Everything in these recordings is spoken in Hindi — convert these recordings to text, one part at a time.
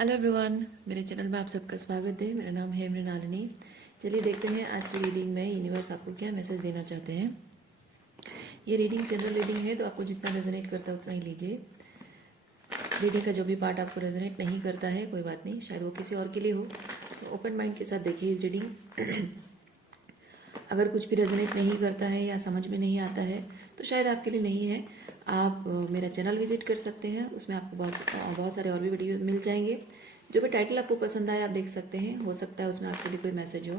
हेलो एवरीवन, मेरे चैनल में आप सबका स्वागत है। मेरा नाम है मृणालिनी। चलिए देखते हैं आज की रीडिंग में यूनिवर्स आपको क्या मैसेज देना चाहते हैं। ये रीडिंग जनरल रीडिंग है, तो आपको जितना रेजोनेट करता है उतना ही लीजिए। रीडिंग का जो भी पार्ट आपको रेजोनेट नहीं करता है कोई बात नहीं, शायद वो किसी और के लिए हो, तो ओपन माइंड के साथ देखिए इस रीडिंग। अगर कुछ भी रेजोनेट नहीं करता है या समझ में नहीं आता है तो शायद आपके लिए नहीं है। आप मेरा चैनल विजिट कर सकते हैं, उसमें आपको बहुत सारे और भी वीडियो मिल जाएंगे। जो भी टाइटल आपको पसंद आए आप देख सकते हैं, हो सकता है उसमें आपके लिए कोई मैसेज हो।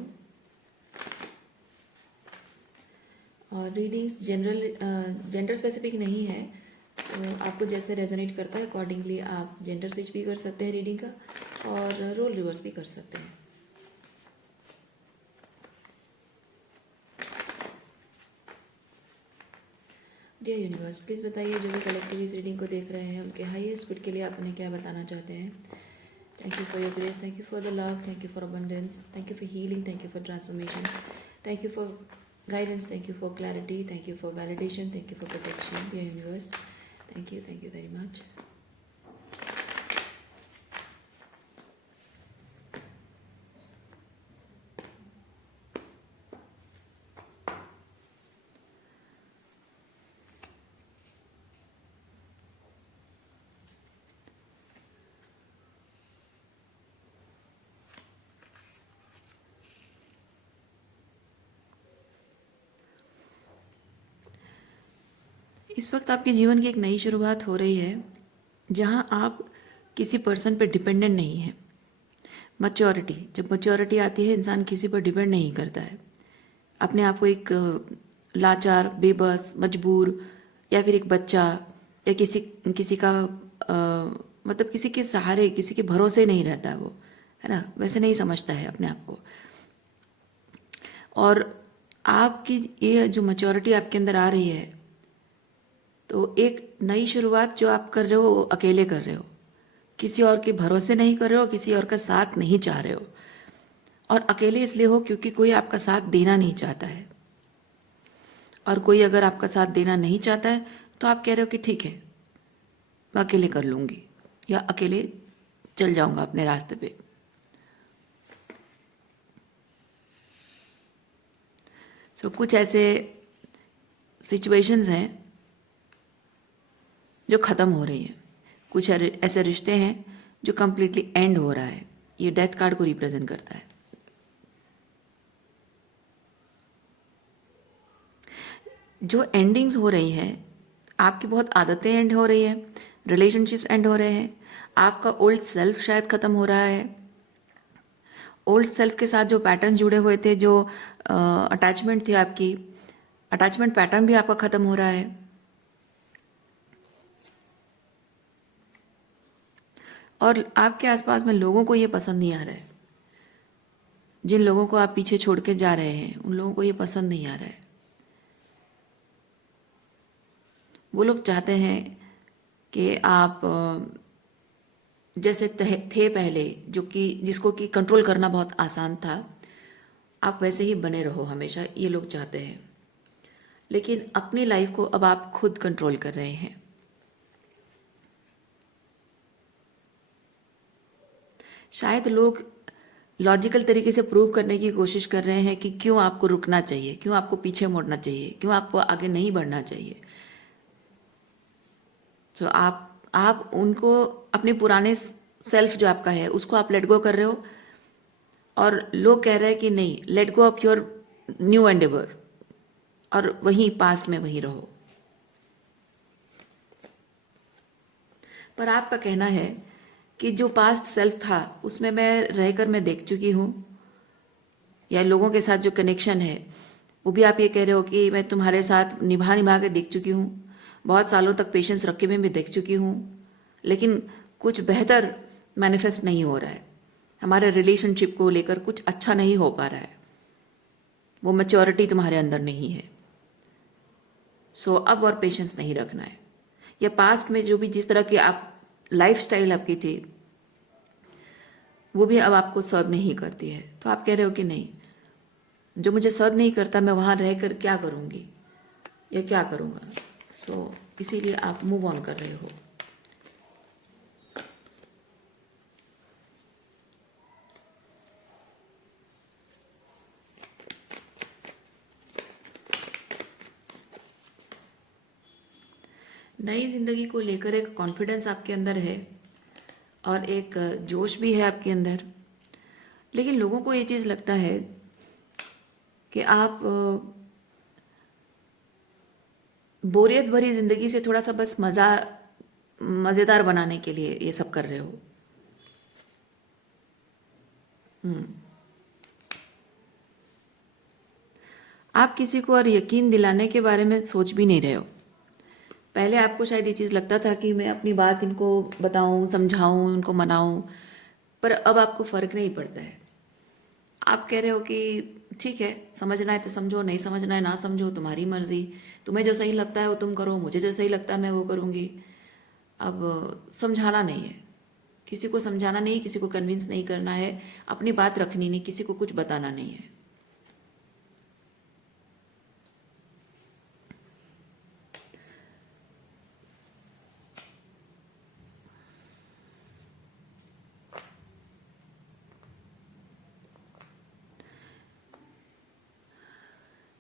और रीडिंग्स जेंडर स्पेसिफिक नहीं है, तो आपको जैसे रेजोनेट करता है अकॉर्डिंगली आप जेंडर स्विच भी कर सकते हैं रीडिंग का, और रोल रिवर्स भी कर सकते हैं। डियर यूनिवर्स, प्लीज़ बताइए जो भी कलेक्टिव इस रीडिंग को देख रहे हैं उनके हाईएस्ट गुड के लिए आप उन्हें क्या बताना चाहते हैं। Thank you for your grace, thank you for the love, thank you for abundance, thank you for healing, thank you for transformation, thank you for guidance, thank you for clarity, thank you for validation, thank you for protection, dear universe. Thank you very much. इस वक्त आपके जीवन की एक नई शुरुआत हो रही है, जहां आप किसी पर्सन पर डिपेंडेंट नहीं है। मैच्योरिटी, जब मैच्योरिटी आती है इंसान किसी पर डिपेंड नहीं करता है। अपने आप को एक लाचार, बेबस, मजबूर या फिर एक बच्चा या किसी किसी का मतलब किसी के सहारे, किसी के भरोसे नहीं रहता है वो, है ना, वैसे नहीं समझता है अपने आप को। और आपकी ये जो मैच्योरिटी आपके अंदर आ रही है, तो एक नई शुरुआत जो आप कर रहे हो वो अकेले कर रहे हो, किसी और के भरोसे नहीं कर रहे हो, किसी और का साथ नहीं चाह रहे हो। और अकेले इसलिए हो क्योंकि कोई आपका साथ देना नहीं चाहता है। और कोई अगर आपका साथ देना नहीं चाहता है तो आप कह रहे हो कि ठीक है, मैं अकेले कर लूँगी या अकेले चल जाऊँगा अपने रास्ते पे। सो कुछ ऐसे सिचुएशंस हैं जो ख़त्म हो रही हैं, कुछ ऐसे रिश्ते हैं जो कम्प्लीटली एंड हो रहा है। ये डेथ कार्ड को रिप्रेजेंट करता है। जो एंडिंग्स हो रही हैं, आपकी बहुत आदतें एंड हो रही हैं, रिलेशनशिप्स एंड हो रहे हैं, आपका ओल्ड सेल्फ शायद ख़त्म हो रहा है। ओल्ड सेल्फ के साथ जो पैटर्न जुड़े हुए थे, जो अटैचमेंट थी आपकी, अटैचमेंट पैटर्न भी आपका ख़त्म हो रहा है। और आपके आसपास में लोगों को ये पसंद नहीं आ रहा है। जिन लोगों को आप पीछे छोड़ के जा रहे हैं उन लोगों को ये पसंद नहीं आ रहा है। वो लोग चाहते हैं कि आप जैसे थे पहले, जो कि जिसको कि कंट्रोल करना बहुत आसान था, आप वैसे ही बने रहो हमेशा, ये लोग चाहते हैं। लेकिन अपनी लाइफ को अब आप खुद कंट्रोल कर रहे हैं। शायद लोग लॉजिकल तरीके से प्रूव करने की कोशिश कर रहे हैं कि क्यों आपको रुकना चाहिए, क्यों आपको पीछे मुड़ना चाहिए, क्यों आपको आगे नहीं बढ़ना चाहिए। तो आप उनको, अपने पुराने सेल्फ जो आपका है उसको आप लेट गो कर रहे हो, और लोग कह रहे हैं कि नहीं, let go of your new Endeavour, और वहीं पास्ट में वहीं रहो। पर आपका कहना है कि जो पास्ट सेल्फ था उसमें मैं देख चुकी हूँ, या लोगों के साथ जो कनेक्शन है वो भी आप ये कह रहे हो कि मैं तुम्हारे साथ निभा निभा के देख चुकी हूँ, बहुत सालों तक पेशेंस रख के भी मैं देख चुकी हूँ, लेकिन कुछ बेहतर मैनिफेस्ट नहीं हो रहा है। हमारे रिलेशनशिप को लेकर कुछ अच्छा नहीं हो पा रहा है, वो मैच्योरिटी तुम्हारे अंदर नहीं है। सो अब और पेशेंस नहीं रखना है। या पास्ट में जो भी जिस तरह की आप लाइफ स्टाइल आपकी थी वो भी अब आपको सर्व नहीं करती है, तो आप कह रहे हो कि नहीं, जो मुझे सर्व नहीं करता मैं वहाँ रहकर क्या करूँगी या क्या करूँगा। सो इसीलिए आप मूव ऑन कर रहे हो। नई जिंदगी को लेकर एक कॉन्फिडेंस आपके अंदर है और एक जोश भी है आपके अंदर। लेकिन लोगों को ये चीज़ लगता है कि आप बोरियत भरी जिंदगी से थोड़ा सा बस मज़ेदार बनाने के लिए ये सब कर रहे हो। आप किसी को और यकीन दिलाने के बारे में सोच भी नहीं रहे हो। पहले आपको शायद ये चीज़ लगता था कि मैं अपनी बात इनको बताऊं, समझाऊं, उनको मनाऊं, पर अब आपको फ़र्क नहीं पड़ता है। आप कह रहे हो कि ठीक है, समझना है तो समझो, नहीं समझना है ना समझो, तुम्हारी मर्जी, तुम्हें जो सही लगता है वो तुम करो, मुझे जो सही लगता है मैं वो करूँगी। अब समझाना नहीं है, किसी को समझाना नहीं, किसी को कन्विंस नहीं करना है, अपनी बात रखनी नहीं, किसी को कुछ बताना नहीं है।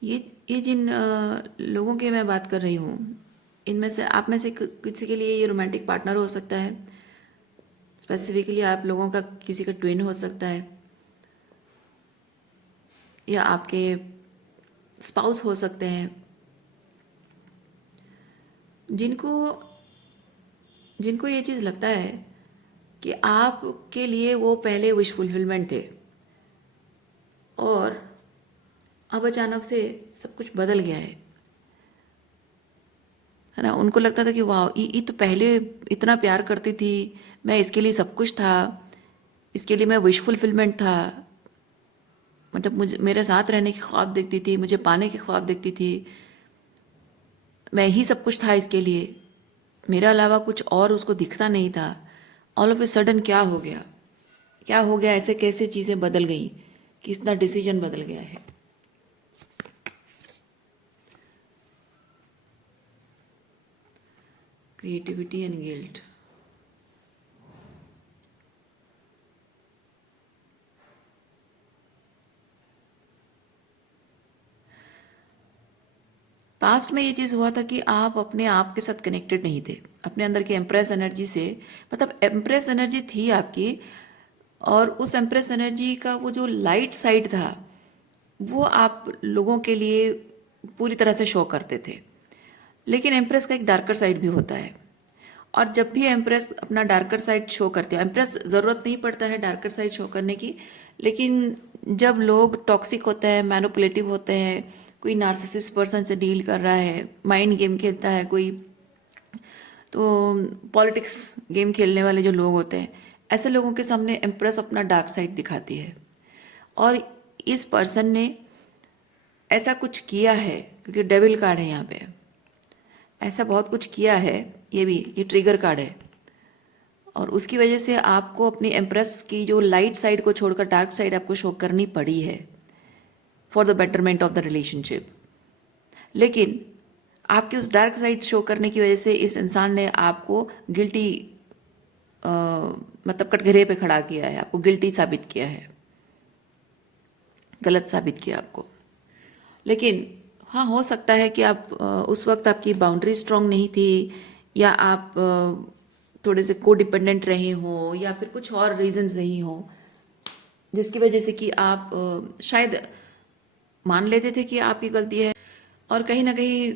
ये ये जिन लोगों की मैं बात कर रही हूँ, इनमें से आप में से किसी के लिए ये रोमांटिक पार्टनर हो सकता है। स्पेसिफिकली आप लोगों का किसी का ट्विन हो सकता है, या आपके स्पाउस हो सकते हैं, जिनको जिनको ये चीज़ लगता है कि आपके लिए वो पहले विश फुलफिलमेंट थे और अब अचानक से सब कुछ बदल गया है ना। उनको लगता था कि वाह, ये तो पहले इतना प्यार करती थी, मैं इसके लिए सब कुछ था, इसके लिए मैं विश फुलफिलमेंट था, मतलब मुझे मेरे साथ रहने के ख्वाब देखती थी, मुझे पाने के ख्वाब देखती थी, मैं ही सब कुछ था इसके लिए, मेरे अलावा कुछ और उसको दिखता नहीं था। ऑल ऑफ ए सडन क्या हो गया, क्या हो गया, ऐसे कैसे चीज़ें बदल गई कि इतना डिसीजन बदल गया है। Creativity and guilt. पास्ट में ये चीज़ हुआ था कि आप अपने आप के साथ कनेक्टेड नहीं थे, अपने अंदर की एम्प्रेस एनर्जी से, मतलब एम्प्रेस एनर्जी थी आपकी, और उस एम्प्रेस एनर्जी का वो जो लाइट साइड था वो आप लोगों के लिए पूरी तरह से शो करते थे। लेकिन एम्प्रेस का एक डार्कर साइड भी होता है, और जब भी एम्प्रेस अपना डार्कर साइड शो करते हैं, एम्प्रेस ज़रूरत नहीं पड़ता है डार्कर साइड शो करने की, लेकिन जब लोग टॉक्सिक होते हैं, मैनिपुलेटिव होते हैं, कोई नार्सिसिस्ट पर्सन से डील कर रहा है, माइंड गेम खेलता है कोई, तो पॉलिटिक्स गेम खेलने वाले जो लोग होते हैं, ऐसे लोगों के सामने एम्प्रेस अपना डार्क साइड दिखाती है। और इस पर्सन ने ऐसा कुछ किया है, क्योंकि डेविल कार्ड है यहाँ पे, ऐसा बहुत कुछ किया है, ये ट्रिगर कार्ड है, और उसकी वजह से आपको अपनी एम्प्रेस की जो लाइट साइड को छोड़कर डार्क साइड आपको शो करनी पड़ी है for the betterment of the relationship. लेकिन आपके उस डार्क साइड शो करने की वजह से इस इंसान ने आपको गिल्टी, मतलब कटघरे पे खड़ा किया है, आपको गिल्टी साबित किया है, गलत साबित किया आपको। लेकिन हाँ, हो सकता है कि आप उस वक्त आपकी बाउंड्री स्ट्रांग नहीं थी, या आप थोड़े से को डिपेंडेंट रहे हो, या फिर कुछ और रीजंस रही हो जिसकी वजह से कि आप शायद मान लेते थे कि आपकी गलती है, और कहीं ना कहीं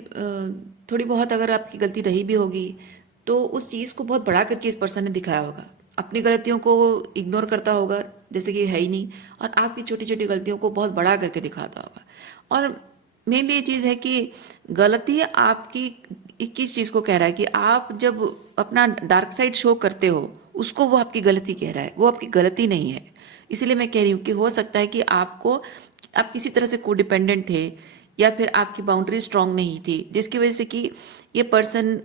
थोड़ी बहुत अगर आपकी गलती रही भी होगी तो उस चीज़ को बहुत बड़ा करके इस पर्सन ने दिखाया होगा, अपनी गलतियों को इग्नोर करता होगा जैसे कि है ही नहीं, और आपकी छोटी छोटी गलतियों को बहुत बड़ा करके दिखाता होगा। और मेनली ये चीज़ है कि गलती आपकी किस चीज़ को कह रहा है, कि आप जब अपना डार्क साइड शो करते हो उसको वो आपकी गलती कह रहा है, वो आपकी गलती नहीं है। इसीलिए मैं कह रही हूँ कि हो सकता है कि आप किसी तरह से कोडिपेंडेंट थे, या फिर आपकी बाउंड्री स्ट्रांग नहीं थी, जिसकी वजह से कि ये पर्सन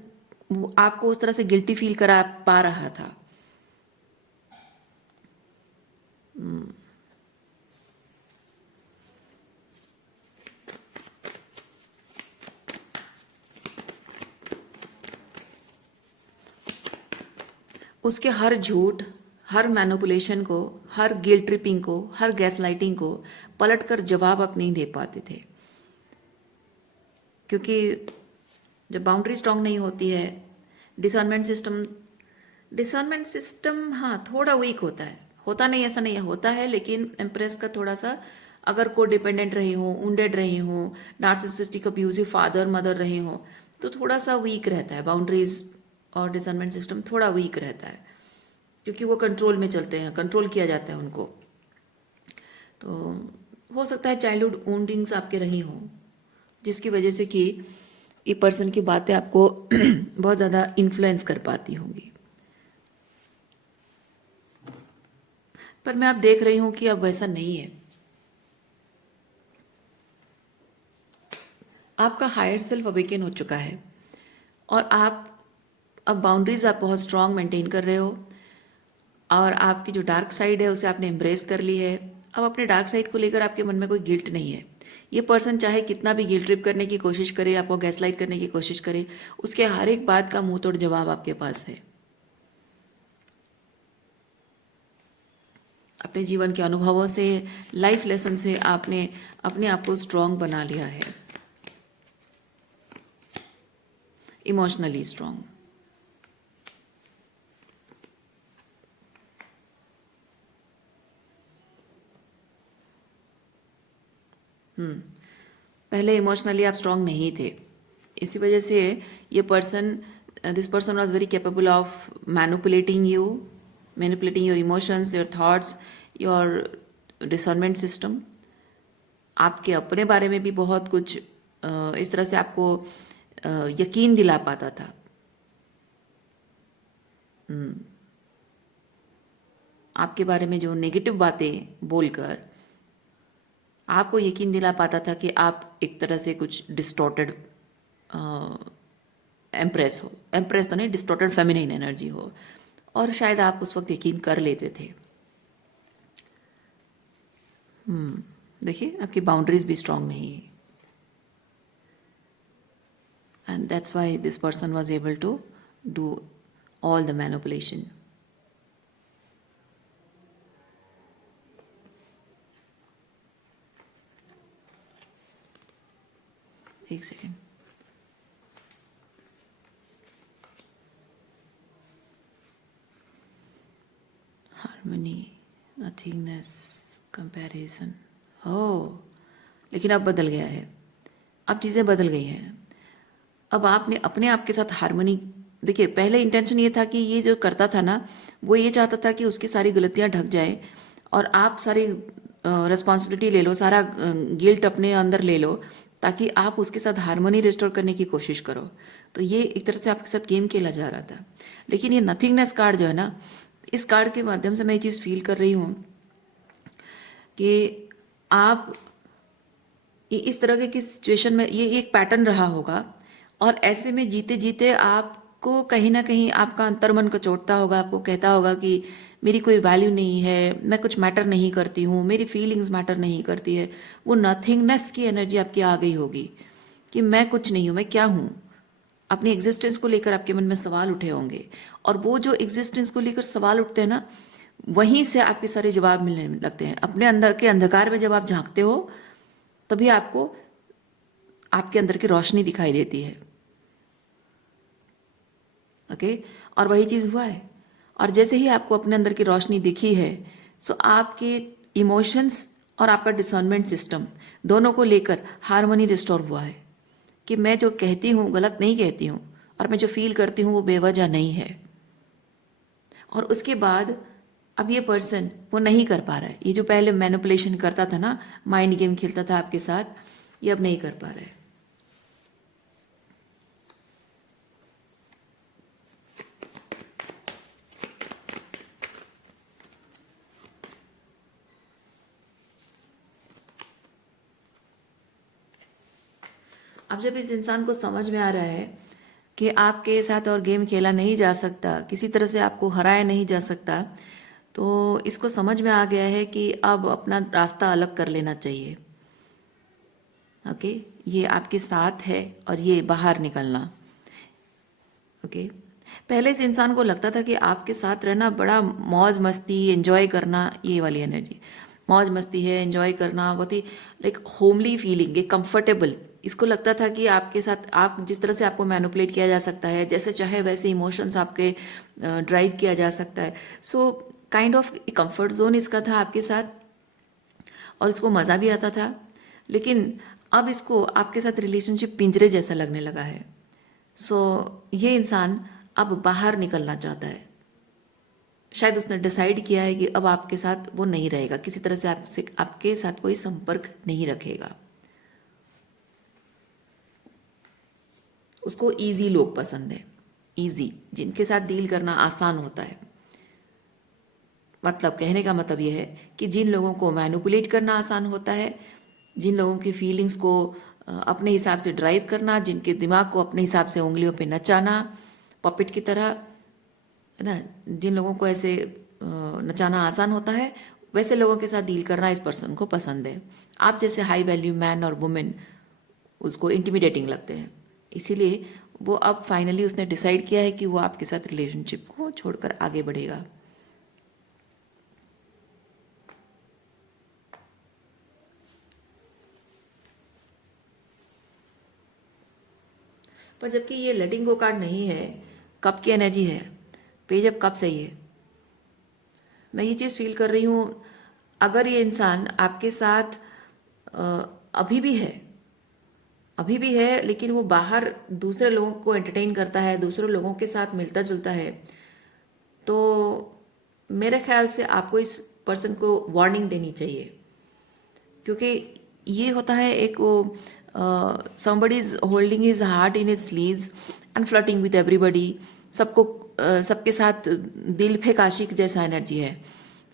आपको उस तरह से गिल्टी फील करा पा रहा था। उसके हर झूठ, हर मैनिपुलेशन को, हर गिल्ट ट्रिपिंग को, हर गैस लाइटिंग को पलट कर जवाब आप नहीं दे पाते थे, क्योंकि जब बाउंड्री स्ट्रांग नहीं होती है डिसर्नमेंट सिस्टम हाँ थोड़ा वीक होता है, होता नहीं ऐसा नहीं है, होता है, लेकिन एम्प्रेस का थोड़ा सा, अगर को डिपेंडेंट रही हो, उंडेड रही हो, नार्सिसिस्टिक अब्यूजिव फादर मदर रही हो, तो थोड़ा सा वीक रहता है बाउंड्रीज, और डिसर्नमेंट सिस्टम थोड़ा वीक रहता है, क्योंकि वो कंट्रोल में चलते हैं, कंट्रोल किया जाता है उनको। तो हो सकता है चाइल्डहुड वुंडिंग्स आपके रही हों, जिसकी वजह से कि ये पर्सन की बातें आपको बहुत ज़्यादा इन्फ्लुएंस कर पाती होंगी। पर मैं अब देख रही हूँ कि अब वैसा नहीं है। आपका हायर सेल्फ अवेकन हो चुका है, और आप अब बाउंड्रीज आप बहुत स्ट्रांग मेंटेन कर रहे हो, और आपकी जो डार्क साइड है उसे आपने एम्ब्रेस कर ली है। अब अपने डार्क साइड को लेकर आपके मन में कोई गिल्ट नहीं है। ये पर्सन चाहे कितना भी गिल्ट ट्रिप करने की कोशिश करे, आपको गैसलाइट करने की कोशिश करे, उसके हर एक बात का मुंह तोड़ जवाब आपके पास है। अपने जीवन के अनुभवों से, लाइफ लेसन से आपने अपने आप को स्ट्रांग बना लिया है, इमोशनली स्ट्रांग। पहले इमोशनली आप स्ट्रांग नहीं थे, इसी वजह से ये person, this person was very capable of manipulating your emotions, your thoughts, your discernment system. आपके अपने बारे में भी बहुत कुछ इस तरह से आपको यकीन दिला पाता था। आपके बारे में जो नेगेटिव बातें बोलकर आपको यकीन दिला पाता था कि आप एक तरह से कुछ डिस्टॉर्टेड एम्प्रेस तो नहीं, डिस्टॉर्टेड फेमिनिन एनर्जी हो, और शायद आप उस वक्त यकीन कर लेते थे। देखिए आपकी बाउंड्रीज भी स्ट्रांग नहीं है, and that's why this person was able to do all the manipulation. एक second, harmony, nothingness, comparison. Oh, लेकिन अब बदल गया है, अब चीज़ें बदल गई हैं। अब आपने अपने आप के साथ हार्मनी, देखिए पहले इंटेंशन ये था कि ये जो करता था ना, वो ये चाहता था कि उसकी सारी गलतियां ढक जाए और आप सारी रिस्पॉन्सिबिलिटी ले लो, सारा गिल्ट अपने अंदर ले लो, ताकि आप उसके साथ हार्मनी रिस्टोर करने की कोशिश करो। तो ये एक तरह से आपके साथ गेम खेला जा रहा था। लेकिन ये नथिंगनेस कार्ड जो है ना, इस कार्ड के माध्यम से मैं ये चीज़ फील कर रही हूँ कि आप इस तरह की सिचुएशन में, ये एक पैटर्न रहा होगा, और ऐसे में जीते जीते आपको कहीं ना कहीं आपका अंतर्मन कचोटता होगा, आपको कहता होगा कि मेरी कोई वैल्यू नहीं है, मैं कुछ मैटर नहीं करती हूँ, मेरी फीलिंग्स मैटर नहीं करती है। वो नथिंगनेस की एनर्जी आपकी आ गई होगी कि मैं कुछ नहीं हूँ, मैं क्या हूँ। अपनी एग्जिस्टेंस को लेकर आपके मन में सवाल उठे होंगे, और वो जो एग्जिस्टेंस को लेकर सवाल उठते हैं ना, वहीं से आपके सारे जवाब मिलने लगते हैं। अपने अंदर के अंधकार में जब आप झांकते हो, तभी आपको आपके अंदर की रोशनी दिखाई देती है। ओके, और वही चीज़ हुआ है। और जैसे ही आपको अपने अंदर की रोशनी दिखी है, सो आपके इमोशंस और आपका डिसर्नमेंट सिस्टम दोनों को लेकर हार्मनी रिस्टोर हुआ है कि मैं जो कहती हूँ गलत नहीं कहती हूँ, और मैं जो फील करती हूँ वो बेवजह नहीं है। और उसके बाद अब ये पर्सन वो नहीं कर पा रहा है। ये जो पहले मैनिपुलेशन करता था ना, माइंड गेम खेलता था आपके साथ, ये अब नहीं कर पा रहा है। अब जब इस इंसान को समझ में आ रहा है कि आपके साथ और गेम खेला नहीं जा सकता, किसी तरह से आपको हराया नहीं जा सकता, तो इसको समझ में आ गया है कि अब अपना रास्ता अलग कर लेना चाहिए। ओके, ये आपके साथ है और ये बाहर निकलना। ओके, पहले इस इंसान को लगता था कि आपके साथ रहना बड़ा मौज मस्ती, एंजॉय करना, ये वाली एनर्जी, मौज मस्ती है, एंजॉय करना, बहुत ही लाइक होमली फीलिंग, एक कंफर्टेबल, इसको लगता था कि आपके साथ आप जिस तरह से आपको मैनिपुलेट किया जा सकता है, जैसे चाहे वैसे इमोशंस आपके ड्राइव किया जा सकता है। So kind of comfort zone इसका था आपके साथ, और इसको मज़ा भी आता था। लेकिन अब इसको आपके साथ रिलेशनशिप पिंजरे जैसा लगने लगा है। सो ये इंसान अब बाहर निकलना चाहता है। शायद उसने डिसाइड किया है कि अब आपके साथ वो नहीं रहेगा, किसी तरह से आपसे आपके साथ कोई संपर्क नहीं रखेगा। उसको इजी लोग पसंद है, इजी, जिनके साथ डील करना आसान होता है। मतलब कहने का मतलब यह है कि जिन लोगों को मैनिपुलेट करना आसान होता है, जिन लोगों की फीलिंग्स को अपने हिसाब से ड्राइव करना, जिनके दिमाग को अपने हिसाब से उंगलियों पे नचाना पपेट की तरह, है ना, जिन लोगों को ऐसे नचाना आसान होता है, वैसे लोगों के साथ डील करना इस पर्सन को पसंद है। आप जैसे हाई वैल्यू मैन और वुमेन उसको इंटिमिडेटिंग लगते हैं। इसीलिए वो अब फाइनली उसने डिसाइड किया है कि वो आपके साथ रिलेशनशिप को छोड़कर आगे बढ़ेगा। पर जबकि ये लेटिंग गो कार्ड नहीं है, कप की एनर्जी है, पेज ऑफ कप सही है। मैं ये चीज़ फील कर रही हूँ, अगर ये इंसान आपके साथ अभी भी है, अभी भी है, लेकिन वो बाहर दूसरे लोगों को एंटरटेन करता है, दूसरे लोगों के साथ मिलता जुलता है, तो मेरे ख्याल से आपको इस पर्सन को वार्निंग देनी चाहिए। क्योंकि ये होता है एक वो somebody is holding his heart in his sleeves and flirting with everybody. सबको सबके साथ दिल फेंक आशिक जैसा एनर्जी है।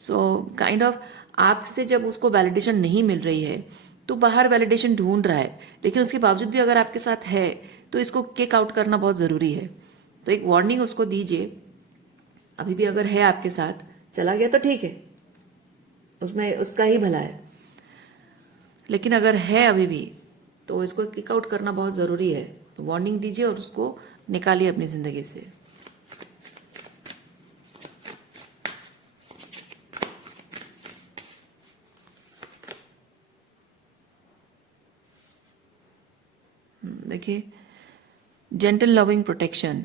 सो काइंड ऑफ आपसे जब उसको वैलिडेशन नहीं मिल रही है तो बाहर वैलिडेशन ढूंढ रहा है, लेकिन उसके बावजूद भी अगर आपके साथ है तो इसको किक आउट करना बहुत ज़रूरी है। तो एक वार्निंग उसको दीजिए। अभी भी अगर है आपके साथ, चला गया तो ठीक है, उसमें उसका ही भला है, लेकिन अगर है अभी भी तो इसको किक आउट करना बहुत ज़रूरी है। तो वार्निंग दीजिए और उसको निकालिए अपनी ज़िंदगी से। देखिए, जेंटल लविंग प्रोटेक्शन,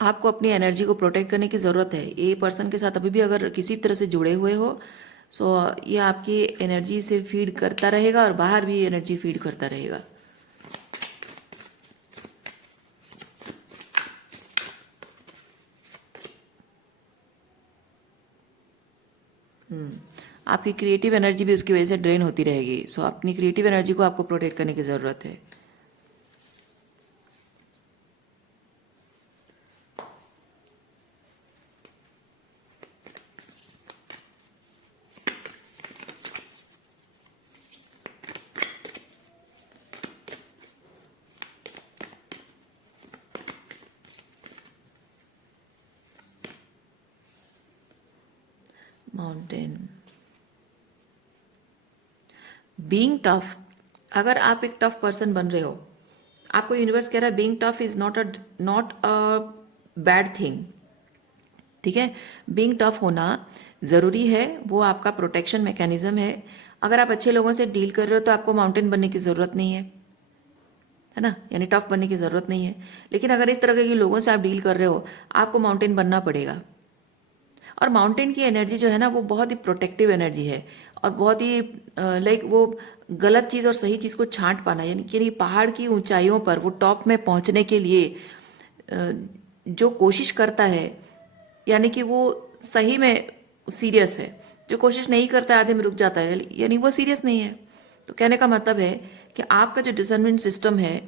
आपको अपनी एनर्जी को प्रोटेक्ट करने की ज़रूरत है। ये पर्सन के साथ अभी भी अगर किसी तरह से जुड़े हुए हो, सो ये आपकी एनर्जी से फीड करता रहेगा और बाहर भी एनर्जी फीड करता रहेगा। आपकी क्रिएटिव एनर्जी भी उसकी वजह से ड्रेन होती रहेगी। सो अपनी क्रिएटिव एनर्जी को आपको प्रोटेक्ट करने की ज़रूरत है। माउंटेन, बीइंग टफ, अगर आप एक टफ पर्सन बन रहे हो, आपको यूनिवर्स कह रहा है being tough is not a bad thing. ठीक है, बीइंग टफ होना ज़रूरी है, वो आपका प्रोटेक्शन मैकेनिज्म है। अगर आप अच्छे लोगों से डील कर रहे हो तो आपको माउंटेन बनने की ज़रूरत नहीं है ना, यानी टफ बनने की ज़रूरत नहीं है। लेकिन अगर इस तरह के लोगों से आप डील कर रहे हो, आपको माउंटेन बनना पड़ेगा। और माउंटेन की एनर्जी जो है ना, वो बहुत ही प्रोटेक्टिव एनर्जी है और बहुत ही लाइक वो गलत चीज़ और सही चीज़ को छांट पाना, यानी पहाड़ की ऊंचाइयों पर वो टॉप में पहुंचने के लिए जो कोशिश करता है, यानी कि वो सही में सीरियस है। जो कोशिश नहीं करता है आधे में रुक जाता है, यानी वो सीरियस नहीं है। तो कहने का मतलब है कि आपका जो डिसर्निंग सिस्टम है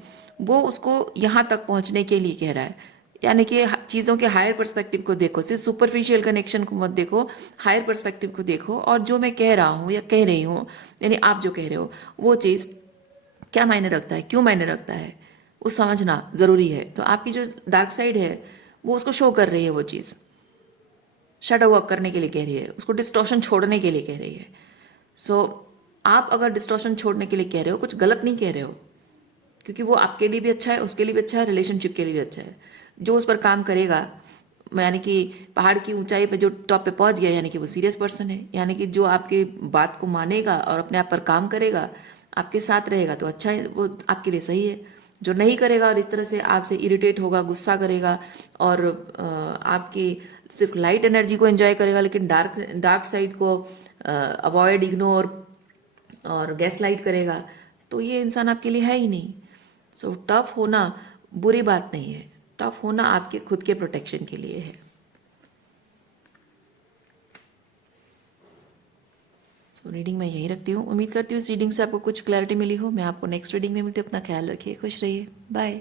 वो उसको यहाँ तक पहुँचने के लिए कह रहा है। यानी कि चीज़ों के हायर पर्सपेक्टिव को देखो, सिर्फ सुपरफिशियल कनेक्शन को मत देखो, हायर पर्सपेक्टिव को देखो। और जो मैं कह रहा हूँ या कह रही हूँ, यानी आप जो कह रहे हो, वो चीज़ क्या मायने रखता है, क्यों मायने रखता है, वो समझना ज़रूरी है। तो आपकी जो डार्क साइड है वो उसको शो कर रही है, वो चीज़ शैडो वर्क करने के लिए कह रही है, उसको डिस्टॉर्शन छोड़ने के लिए कह रही है। सो आप अगर डिस्टॉर्शन छोड़ने के लिए कह रहे हो, कुछ गलत नहीं कह रहे हो, क्योंकि वो आपके लिए भी अच्छा है, उसके लिए भी अच्छा है, रिलेशनशिप के लिए भी अच्छा है। जो उस पर काम करेगा, यानी कि पहाड़ की ऊंचाई पे जो टॉप पे पहुंच गया, यानी कि वो सीरियस पर्सन है। यानी कि जो आपकी बात को मानेगा और अपने आप पर काम करेगा, आपके साथ रहेगा तो अच्छा है, वो आपके लिए सही है। जो नहीं करेगा और इस तरह से आपसे इरिटेट होगा, गुस्सा करेगा और आपकी सिर्फ लाइट एनर्जी को एंजॉय करेगा लेकिन डार्क डार्क साइड को अवॉइड, इग्नोर और गैस लाइट करेगा, तो ये इंसान आपके लिए है ही नहीं। सो टफ होना बुरी बात नहीं है, टफ होना आपके खुद के प्रोटेक्शन के लिए है। सो रीडिंग मैं यही रखती हूँ। उम्मीद करती हूँ इस रीडिंग से आपको कुछ क्लैरिटी मिली हो। मैं आपको नेक्स्ट रीडिंग में मिलती हूँ। अपना ख्याल रखिए, खुश रहिए, बाय।